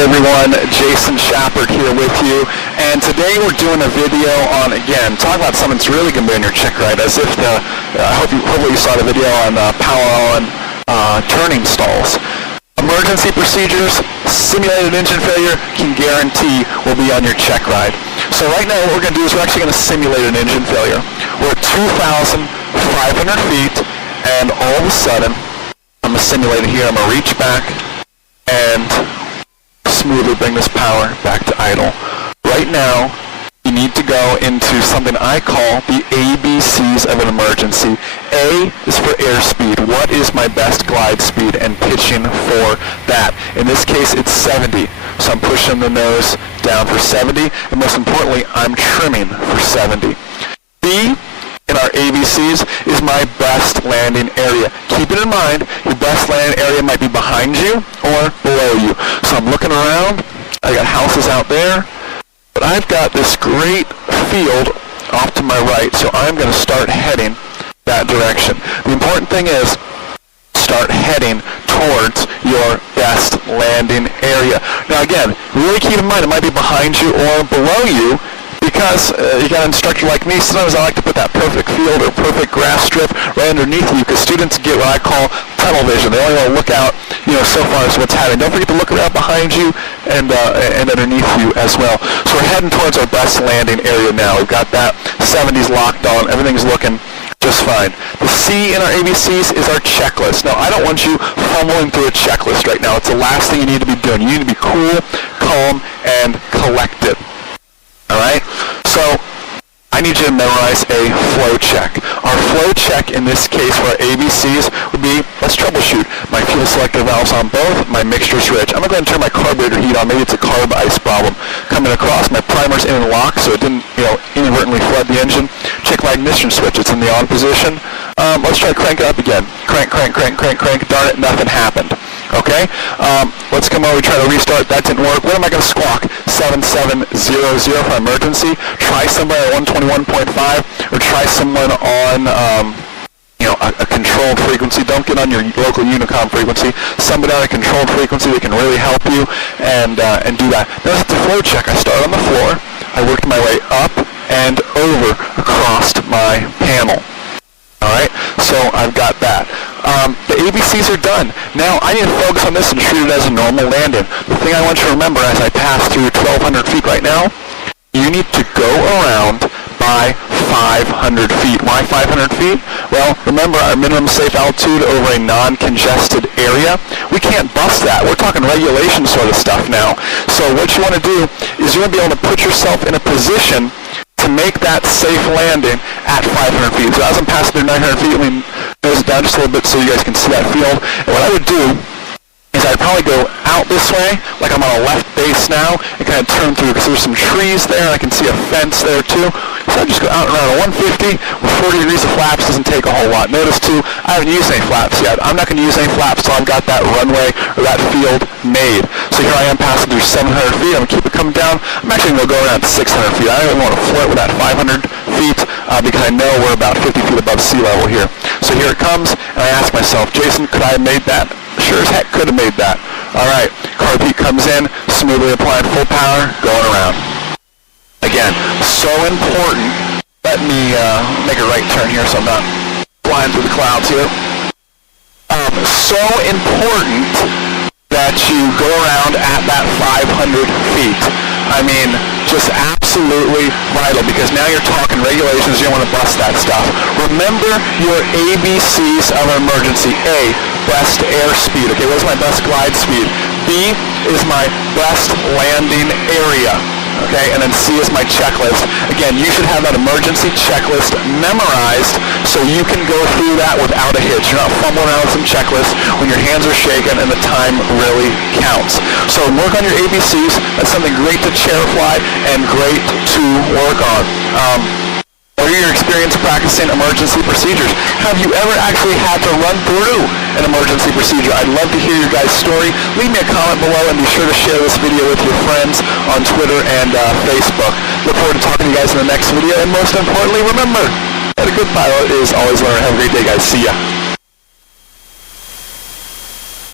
Hey everyone, Jason Shepard here with you, and today we're doing a video on, again, talking about something that's really going to be in your check ride, as if hopefully you saw the video on Power Allen turning stalls. Emergency procedures, simulated engine failure, can guarantee will be on your check ride. So right now what we're going to do is we're actually going to simulate an engine failure. We're at 2,500 feet, and all of a sudden, I'm going to simulate it here. I'm going to reach back and smoothly bring this power back to idle. Right now, you need to go into something I call the ABCs of an emergency. A is for airspeed. What is my best glide speed, and pitching for that? In this case, it's 70. So I'm pushing the nose down for 70, and most importantly, I'm trimming for 70. B in our ABCs is my best landing area. Keep it in mind, your best landing area might be behind you or below you. So I'm looking around, I got houses out there, but I've got this great field off to my right, so I'm going to start heading that direction. The important thing is, start heading towards your best landing area. Now again, really keep in mind, it might be behind you or below you, because you got an instructor like me, sometimes I like to put that perfect field or perfect grass strip right underneath you, because students get what I call tunnel vision. They only want to look out, so far as what's happening. Don't forget to look around behind you and underneath you as well. So we're heading towards our best landing area now. We've got that 70s locked on. Everything's looking just fine. The C in our ABCs is our checklist. Now, I don't want you fumbling through a checklist right now. It's the last thing you need to be doing. You need to be cool, calm, and collected. All right, so I need you to memorize a flow check. Our flow check in this case for our ABCs would be, let's troubleshoot. My fuel selector valve's on both, my mixture's rich. I'm going to go ahead and turn my carburetor heat on. Maybe it's a carb ice problem. Coming across, my primer's in and locked, so it didn't inadvertently flood the engine. Check my ignition switch, it's in the on position. Let's try to crank it up again. Crank, crank, crank, crank, crank. Darn it, nothing happened. Okay, let's come over, try to restart. That didn't work. What am I going to squawk? 7700 for emergency. Try somebody at 121.5, or try someone on a controlled frequency. Don't get on your local Unicom frequency. Somebody on a controlled frequency that can really help you and do that. Now that's the flow check. I start on the floor. I worked my way up and over across my panel. All right, so I've got that. The ABCs are done. Now I need to focus on this and treat it as a normal landing. The thing I want you to remember as I pass through 1,200 feet right now, you need to go around by 500 feet. Why 500 feet? Well, remember our minimum safe altitude over a non-congested area? We can't bust that. We're talking regulation sort of stuff now. So what you want to do is you want to be able to put yourself in a position to make that safe landing at 500 feet. So as I'm passing through 900 feet, let me nose it down just a little bit so you guys can see that field. And what I would do is I'd probably go out this way, like I'm on a left base now, and kind of turn through, because there's some trees there, and I can see a fence there too. So I just go out and around at 150, with 40 degrees of flaps doesn't take a whole lot. Notice too, I haven't used any flaps yet. I'm not going to use any flaps until I've got that runway or that field made. So here I am passing through 700 feet. I'm going to keep it coming down. I'm actually going to go around 600 feet. I don't even want to flirt with that 500 feet because I know we're about 50 feet above sea level here. So here it comes, and I ask myself, Jason, could I have made that? Sure as heck could have made that. All right, carb heat comes in, smoothly applying full power, going around. Again, so important. Let me make a right turn here so I'm not flying through the clouds here. So important that you go around at that 500 feet. I mean, just absolutely vital, because now you're talking regulations, you don't want to bust that stuff. Remember your ABCs of emergency. A, best airspeed. Okay, what's my best glide speed? B is my best landing area. Okay, and then C is my checklist. Again, you should have that emergency checklist memorized so you can go through that without a hitch. You're not fumbling around with some checklists when your hands are shaking and the time really counts. So work on your ABCs. That's something great to chair fly and great to work on. What are your experience practicing emergency procedures? Have you ever actually had to run through an emergency procedure? I'd love to hear your guys' story. Leave me a comment below, and be sure to share this video with your friends on Twitter and Facebook. Look forward to talking to you guys in the next video, and most importantly, remember that a good pilot is always learning. Have a great day, guys. See ya.